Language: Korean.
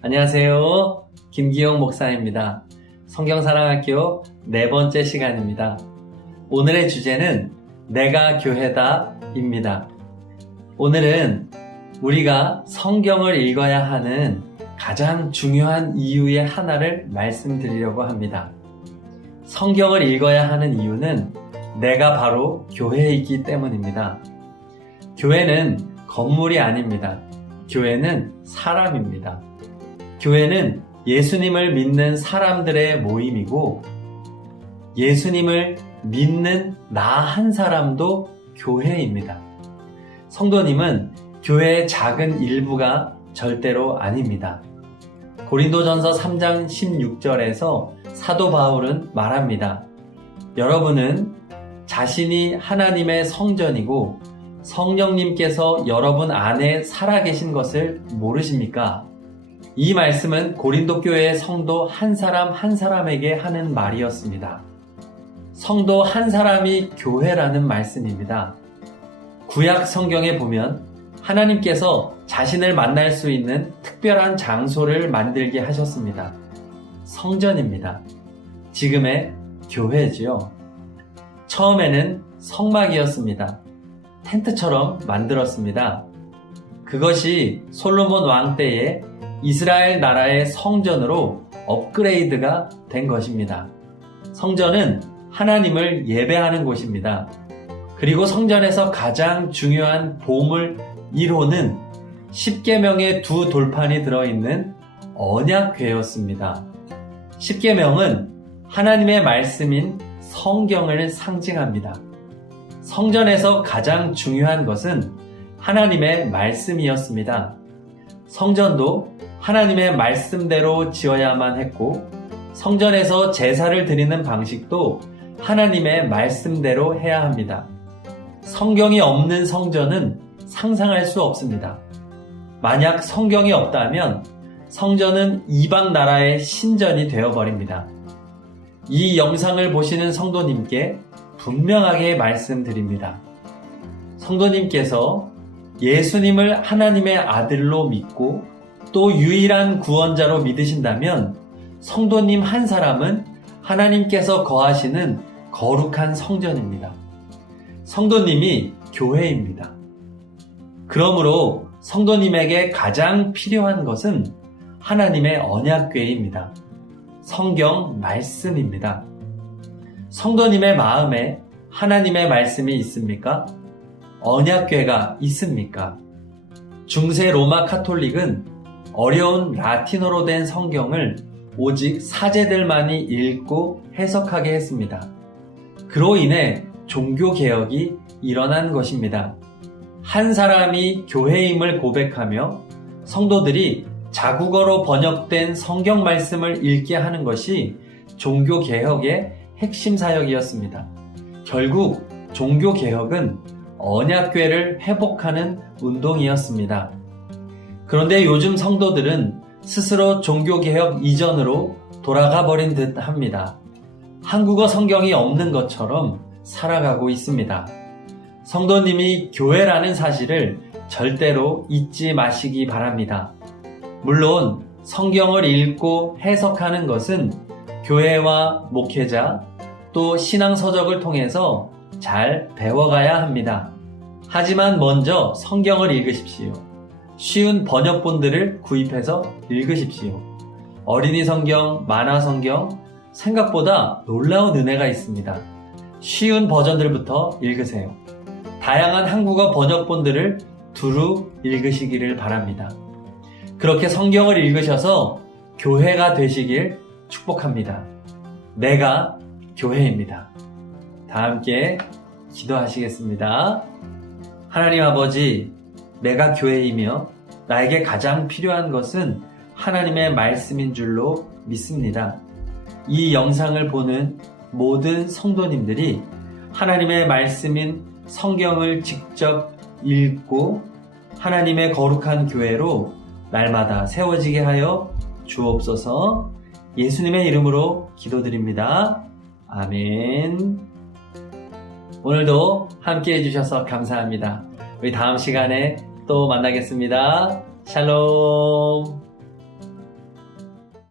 안녕하세요. 김기영 목사입니다. 성경사랑학교 4번째 시간입니다. 오늘의 주제는 내가 교회다 입니다. 오늘은 우리가 성경을 읽어야 하는 가장 중요한 이유의 하나를 말씀드리려고 합니다. 성경을 읽어야 하는 이유는 내가 바로 교회에 있기 때문입니다. 교회는 건물이 아닙니다. 교회는 사람입니다. 교회는 예수님을 믿는 사람들의 모임이고 예수님을 믿는 나 한 사람도 교회입니다. 성도님은 교회의 작은 일부가 절대로 아닙니다. 고린도전서 3장 16절에서 사도 바울은 말합니다. 여러분은 자신이 하나님의 성전이고 성령님께서 여러분 안에 살아계신 것을 모르십니까? 이 말씀은 고린도 교회의 성도 한 사람 한 사람에게 하는 말이었습니다. 성도 한 사람이 교회라는 말씀입니다. 구약 성경에 보면 하나님께서 자신을 만날 수 있는 특별한 장소를 만들게 하셨습니다. 성전입니다. 지금의 교회지요. 처음에는 성막이었습니다. 텐트처럼 만들었습니다. 그것이 솔로몬 왕 때에 이스라엘 나라의 성전으로 업그레이드가 된 것입니다. 성전은 하나님을 예배하는 곳입니다. 그리고 성전에서 가장 중요한 보물 1호는 10계명의 2 돌판이 들어있는 언약궤였습니다. 10계명은 하나님의 말씀인 성경을 상징합니다. 성전에서 가장 중요한 것은 하나님의 말씀이었습니다. 성전도 하나님의 말씀대로 지어야만 했고 성전에서 제사를 드리는 방식도 하나님의 말씀대로 해야 합니다. 성경이 없는 성전은 상상할 수 없습니다. 만약 성경이 없다면 성전은 이방 나라의 신전이 되어버립니다. 이 영상을 보시는 성도님께 분명하게 말씀드립니다. 성도님께서 예수님을 하나님의 아들로 믿고 또 유일한 구원자로 믿으신다면 성도님 한 사람은 하나님께서 거하시는 거룩한 성전입니다. 성도님이 교회입니다. 그러므로 성도님에게 가장 필요한 것은 하나님의 언약궤입니다. 성경 말씀입니다. 성도님의 마음에 하나님의 말씀이 있습니까? 언약궤가 있습니까? 중세 로마 카톨릭은 어려운 라틴어로 된 성경을 오직 사제들만이 읽고 해석하게 했습니다. 그로 인해 종교개혁이 일어난 것입니다. 한 사람이 교회임을 고백하며 성도들이 자국어로 번역된 성경 말씀을 읽게 하는 것이 종교개혁의 핵심 사역이었습니다. 결국 종교개혁은 언약궤를 회복하는 운동이었습니다. 그런데 요즘 성도들은 스스로 종교개혁 이전으로 돌아가 버린 듯 합니다. 한국어 성경이 없는 것처럼 살아가고 있습니다. 성도님이 교회라는 사실을 절대로 잊지 마시기 바랍니다. 물론 성경을 읽고 해석하는 것은 교회와 목회자 또 신앙서적을 통해서 잘 배워가야 합니다. 하지만 먼저 성경을 읽으십시오. 쉬운 번역본들을 구입해서 읽으십시오. 어린이 성경, 만화 성경, 생각보다 놀라운 은혜가 있습니다. 쉬운 버전들부터 읽으세요. 다양한 한국어 번역본들을 두루 읽으시기를 바랍니다. 그렇게 성경을 읽으셔서 교회가 되시길 축복합니다. 내가 교회입니다. 다 함께 기도하시겠습니다. 하나님 아버지, 내가 교회이며 나에게 가장 필요한 것은 하나님의 말씀인 줄로 믿습니다. 이 영상을 보는 모든 성도님들이 하나님의 말씀인 성경을 직접 읽고 하나님의 거룩한 교회로 날마다 세워지게 하여 주옵소서. 예수님의 이름으로 기도드립니다. 아멘. 오늘도 함께 해주셔서 감사합니다. 우리 다음 시간에 또 만나겠습니다. 샬롬.